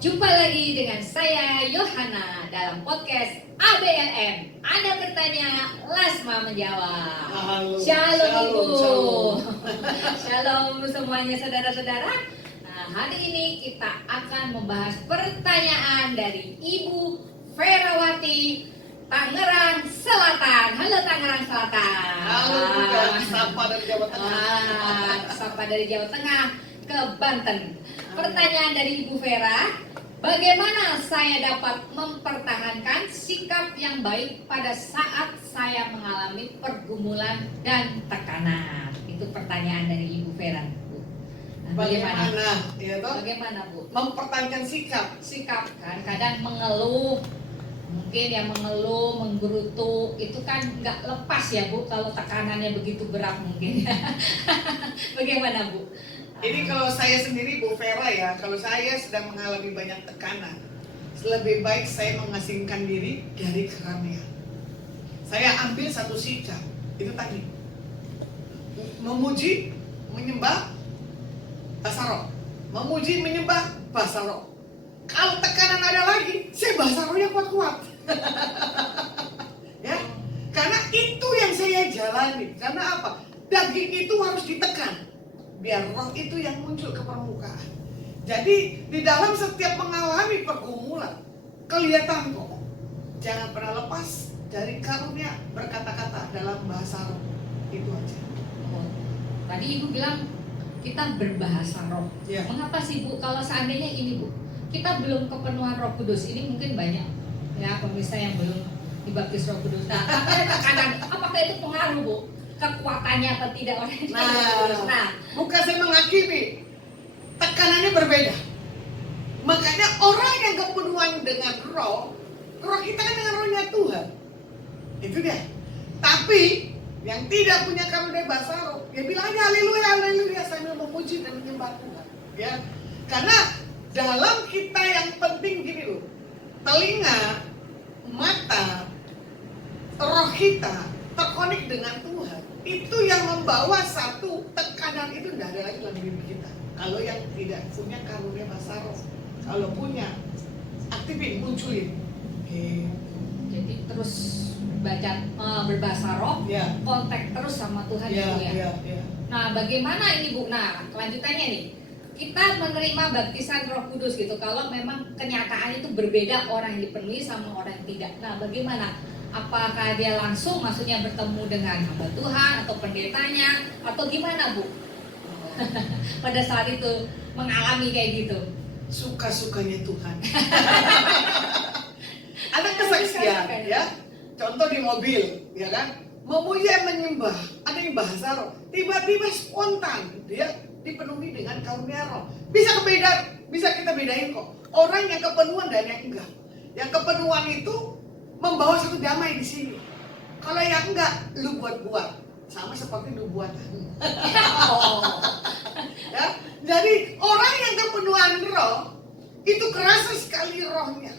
Jumpa lagi dengan saya Yohana dalam podcast ABLM. Anda bertanya, Lasma menjawab. Halo. Shalom Ibu. Shalom. Shalom semuanya saudara-saudara. Nah, hari ini kita akan membahas pertanyaan dari Ibu Ferawati, Tangerang Selatan. Halo Tangerang Selatan. Halo juga, sapa dari Jawa Tengah. Sapa dari Jawa Tengah ke Banten. Pertanyaan dari Ibu Vera, bagaimana saya dapat mempertahankan sikap yang baik pada saat saya mengalami pergumulan dan tekanan? Itu pertanyaan dari Ibu Vera, Bu. Nah, bagaimana, Bu? Mempertahankan sikap. Sikap kan kadang mengeluh, mungkin yang mengeluh, menggerutu itu kan nggak lepas ya Bu, kalau tekanannya begitu berat mungkin. Bagaimana Bu? Ini kalau saya sendiri Bu Vera ya, kalau saya sedang mengalami banyak tekanan, lebih baik saya mengasingkan diri dari keramaian. Saya ambil satu sikap, itu tadi, memuji, menyembah, basaro. Memuji, menyembah, basaro. Kalau tekanan ada lagi, saya basaronya kuat-kuat. Ya, karena itu yang saya jalani. Karena apa? Daging itu harus ditekan, biar roh itu yang muncul ke permukaan. Jadi di dalam setiap mengalami pergumulan, kelihatan kok. Jangan pernah lepas dari karunia berkata-kata dalam bahasa roh. Itu aja. Oh, tadi Ibu bilang kita berbahasa roh. Ya. Mengapa sih Bu? Kalau seandainya ini Bu, kita belum kepenuhan Roh Kudus, ini mungkin banyak ya pemirsa yang belum dibaptis Roh Kudus. Nah, tapi ada tekanan, apakah itu pengaruh Bu? Kekuatannya apa tidak orang yang Nah, bukan saya menghakimi, tekanannya berbeda. Makanya orang yang kepenuhan dengan roh kita kan dengan rohnya Tuhan. Itu dia. Tapi yang tidak punya karunia bahasa roh, ya bilang aja haleluya, haleluya sambil memuji dan menyembah Tuhan. Ya, karena dalam kita yang penting gini loh, telinga, mata, roh kita terkonek dengan Tuhan. Itu yang membawa satu tekanan itu tidak ada lagi dalam diri kita. Kalau yang tidak punya karunia bahasa roh, kalau punya, aktifin, munculin. Jadi terus baca berbahasa roh, Ya. kontak terus sama Tuhan Ya, Ibu ya. ya. Nah, bagaimana ini Bu? Nah, kelanjutannya nih, kita menerima baptisan Roh Kudus gitu. Kalau memang kenyataan itu berbeda, orang yang dipenuhi sama orang yang tidak. Nah, bagaimana? Apakah dia langsung maksudnya bertemu dengan hamba Tuhan atau pendetanya atau gimana Bu? Pada saat itu mengalami kayak gitu. Suka-sukanya Tuhan. Ada kesaksian ya. Contoh di mobil, ya kan? Memuji menyembah, ada yang bahasa roh. Tiba-tiba spontan dia dipenuhi dengan karunia roh. Bisa kita bedain kok. Orang yang kepenuhan dan yang enggak. Yang kepenuhan itu membawa satu damai di sini. Kalau yang enggak, lu buat-buat, sama seperti lu buatan. Ya, jadi orang yang kepenuhan roh itu kerasa sekali rohnya.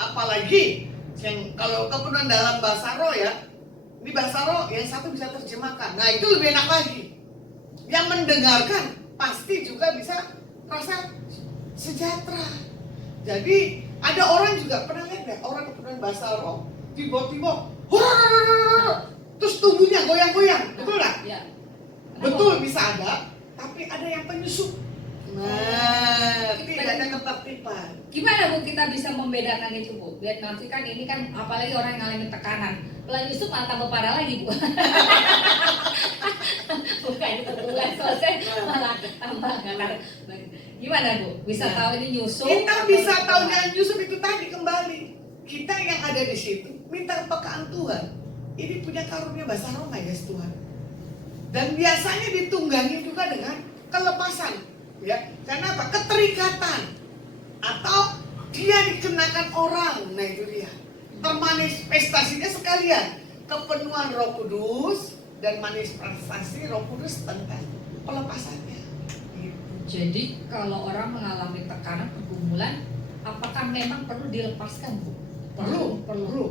Apalagi yang kalau kepenuhan dalam bahasa roh ya, di bahasa roh yang satu bisa terjemahkan. Nah itu lebih enak lagi. Yang mendengarkan pasti juga bisa rasa sejahtera. Jadi ada orang juga pernah lihat ya, orang kepenuhan bahasa roh tiba-tiba terus tubuhnya goyang-goyang, betul nggak? Ya. Betul, bisa ada, tapi ada yang penyusup. Nah, tidak ada ketertiban. Gimana Bu kita bisa membedakan itu Bu? Biar nanti kan ini kan apalagi orang yang ngalamin tekanan, penyusup malah tambah parah lagi Bu. Bukan kebetulan selesai malah tambah nggak. Gimana Bu? Bisa tahu ini nyusup? Kita bisa tahu dengan nyusup itu tadi kembali. Kita yang ada di situ minta kepekaan Tuhan. Ini punya karunia bahasa roh nggak ya Tuhan? Dan biasanya ditunggangi juga dengan kelepasan, ya. Karena apa? Keterikatan atau dia dikenakan orang. Nah itu dia. Termanifestasinya sekalian kepenuhan Roh Kudus dan manifestasi Roh Kudus tentang pelepasannya. Gitu. Jadi kalau orang mengalami tekanan pergumulan, apakah memang perlu dilepaskan Bu? Perlu.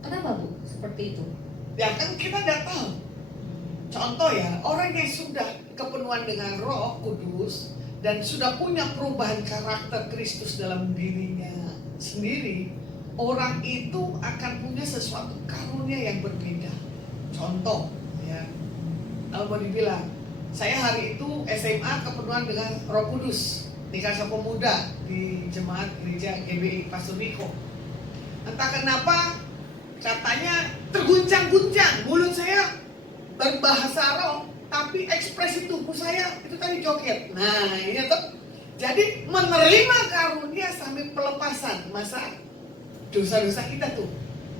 Kenapa Bu? Seperti itu? Ya kan kita nggak tahu. Contoh ya, orang yang sudah kepenuhan dengan Roh Kudus dan sudah punya perubahan karakter Kristus dalam dirinya sendiri, orang itu akan punya sesuatu karunia yang berbeda. Contoh, ya, kalau mau dibilang, saya hari itu SMA kepenuhan dengan Roh Kudus di Kasih Pemuda di Jemaat Gereja GBI Pastor Niko. Entah kenapa katanya terguncang-guncang, mulut saya berbahasa roh, tapi ekspresi tubuh saya itu tadi joget. Nah, ini tuh. Jadi menerima karunia sampai pelepasan masa dosa-dosa kita tuh.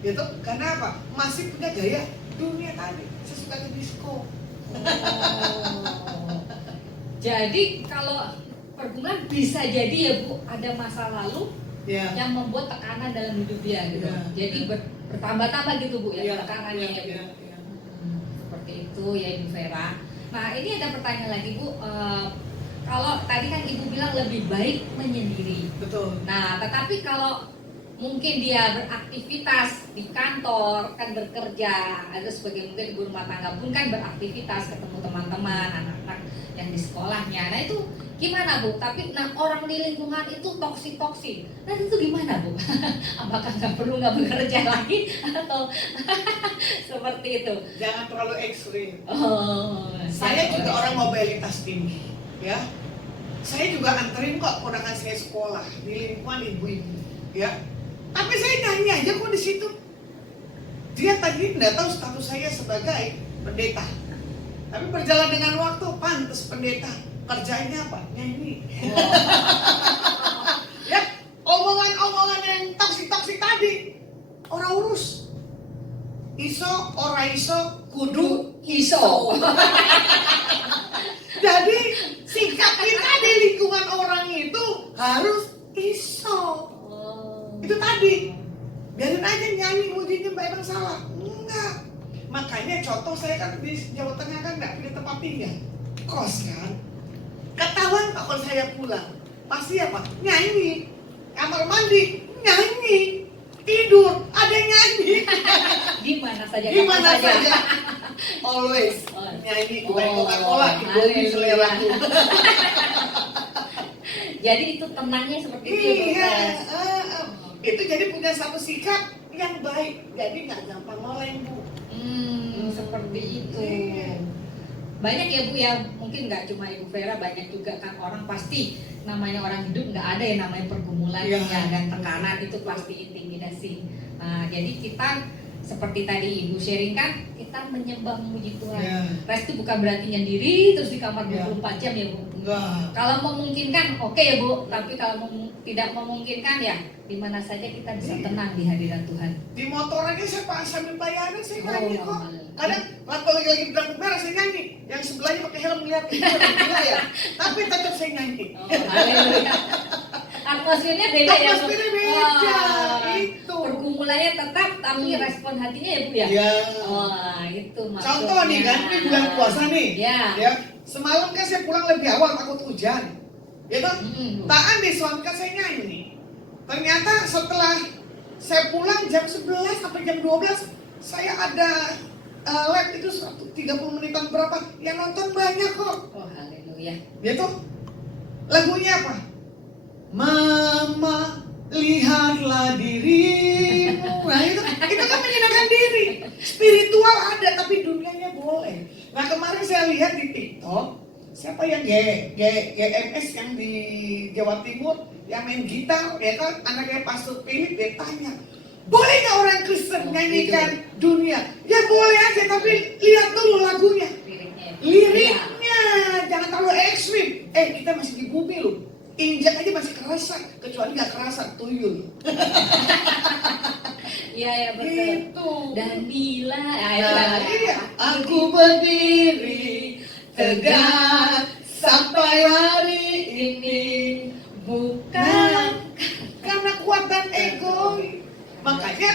Gitu. Karena apa? Masih punya gaya dunia tadi. Saya suka ke disco. Jadi kalau pergumulan bisa jadi ya Bu, ada masa lalu Ya. yang membuat tekanan dalam hidup dia gitu. Ya. Jadi bertambah-tambah gitu Bu ya, Ya. tekanannya ya, Bu. Ya. Seperti itu ya Ibu Vera. Nah ini ada pertanyaan lagi Bu. Kalau tadi kan Ibu bilang lebih baik menyendiri. Betul. Nah tetapi kalau mungkin dia beraktivitas di kantor, kan bekerja, ada sebagai mungkin ibu rumah tangga pun kan beraktivitas, ketemu teman-teman, anak-anak yang di sekolahnya. Nah itu gimana Bu? Tapi orang di lingkungan itu toksik. Nah itu gimana Bu? Apakah nggak bekerja lagi atau seperti itu? Jangan terlalu ekstrim. Oh, Saya juga orang mobilitas tinggi, ya. Saya juga anterin kok ponakan saya sekolah di lingkungan ibu-ibu, ya. Tapi saya nyanyi aja kok di situ. Dia tadi tidak tahu status saya sebagai pendeta. Tapi berjalan dengan waktu, pantas pendeta. Kerjanya apa? Nyanyi. Ya, omongan-omongan yang toksik-toksik tadi, orang urus. Iso, ora iso, kudu iso. Jadi sikap kita di lingkungan orang itu harus iso. Itu tadi. Biarin aja nyanyi mujinya Mbak emang salah. Enggak. Makanya contoh saya kan di Jawa Tengah kan nggak punya tempat tinggal. Kos kan. Ketahuan Pak kalau saya pulang. Pasti apa? Nyanyi. Kamar mandi nyanyi. Tidur ada nyanyi. Gimana saja? Gimana saja. Always nyanyi bukan Coca-Cola di seleraku. Jadi itu tenangnya seperti itu. Iya. Itu jadi punya satu sikap yang baik. Jadi nggak gampang oleng Bu. Seperti itu. Iya. Banyak ya Bu ya, mungkin nggak cuma Ibu Vera, banyak juga kan orang pasti namanya orang hidup nggak ada yang namanya pergumulan Ya. ya, dan tekanan itu pasti intimidasi. Nah, jadi kita seperti tadi Ibu sharing kan, kita menyembah memuji Tuhan. Ya. Rest itu bukan berarti nyendiri terus di kamar Ya. 24 jam ya Bu. Enggak. Kalau memungkinkan oke ya Bu, tapi kalau tidak memungkinkan ya di mana saja kita bisa Iya. tenang di hadirat Tuhan. Di motor aja saya sambil pelayanan saya nyanyi kok. normal. Kadang kalau lagi di belakang merah saya nyanyi. Yang sebelahnya pakai helm ngeliatin gila ya. Tapi tetap saya nyanyi. Oh, haleluya. Atmosfernya beda ya Bu. Atmosfernya beda. Wah, Itu. pergumulannya tetap tapi respon hatinya ya Bu ya. Ya. Wah, itu maksudnya. Contoh nih kan, ini bulan puasa nih. Ya. Ya. Semalam kan saya pulang lebih awal takut hujan. Ya toh? Bu. Taan di kan saya nyanyi. Ternyata setelah saya pulang jam 11 sampai jam 12 saya ada live itu 30 menitan berapa yang nonton banyak kok. Oh, haleluya. Ya toh? Lagunya apa? Mama lihatlah dirimu. Nah itu kan menyenangkan diri. Spiritual ada tapi dunianya boleh. Nah kemarin saya lihat di TikTok, siapa yang GMS yang di Jawa Timur yang main gitar, ya kan anaknya Pastor Philip, dia tanya, boleh nggak orang Kristen nyanyikan dunia? Ya boleh aja, tapi lihat dulu lagunya. Liriknya jangan terlalu ekstrim. Kita masih di bumi loh. Injak aja masih kerasa, kecuali nggak kerasa tuyul. Iya ya betul. Gitu. Dan bila Iya. Aku berdiri tegak sampai hari ini bukan karena kuatan ego. Makanya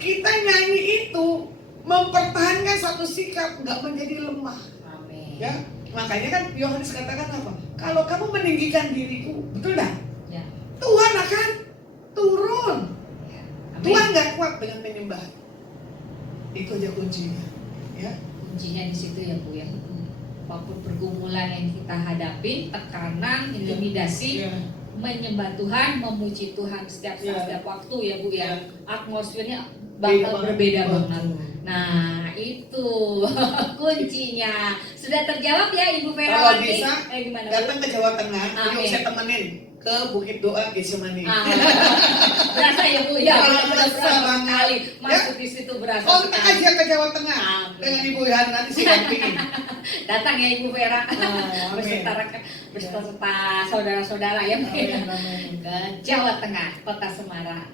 kita nyanyi itu mempertahankan satu sikap, nggak menjadi lemah. Amin. Ya, makanya kan Yohanes katakan apa? Kalau kamu meninggikan diriku, betul dah? Ya. Tuhan akan turun. Ya. Amin. Tuhan nggak kuat dengan penyembahan. Itu aja kuncinya. Ya. Kuncinya di situ ya Bu ya. apapun pergumulan yang kita hadapi, tekanan, intimidasi, menyembah Tuhan, memuji Tuhan setiap saat, setiap waktu ya Bu ya. Atmosfernya bakal berbeda banget. Nah itu kuncinya. Sudah terjawab ya Ibu Vera? Kalau bisa gimana, datang ke Jawa Tengah, Amin. yuk saya temenin ke Bukit Doa Getsemani. Berasa ya Bu ya, Berasa berasa sekali masuk di situ, berasa Kontak sekali. aja ke Jawa Tengah Amin. dengan Ibu Yohana, nanti saya dampingin. Datang ya Ibu Vera, Amin. berserta saudara-saudara ya Bu ya, ke Jawa Tengah, Kota Semarang.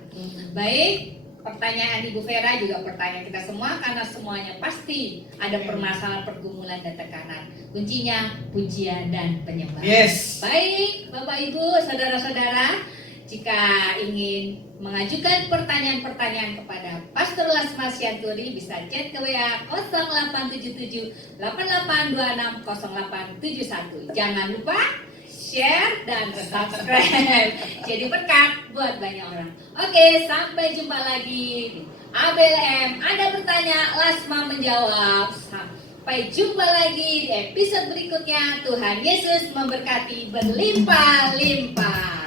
Baik, pertanyaan Ibu Vera juga pertanyaan kita semua, karena semuanya pasti ada permasalahan, pergumulan dan tekanan. Kuncinya pujian dan penyembahan. Yes. Baik, Bapak Ibu, saudara-saudara, jika ingin mengajukan pertanyaan-pertanyaan kepada Pastor Lasma Sianturi, bisa chat ke WA 0877 8826 0871. Jangan lupa share dan subscribe. Jadi berkat buat banyak orang. Oke, sampai jumpa lagi di ABLM. Ada bertanya, Lasma menjawab. Sampai jumpa lagi di episode berikutnya. Tuhan Yesus memberkati berlimpah-limpah.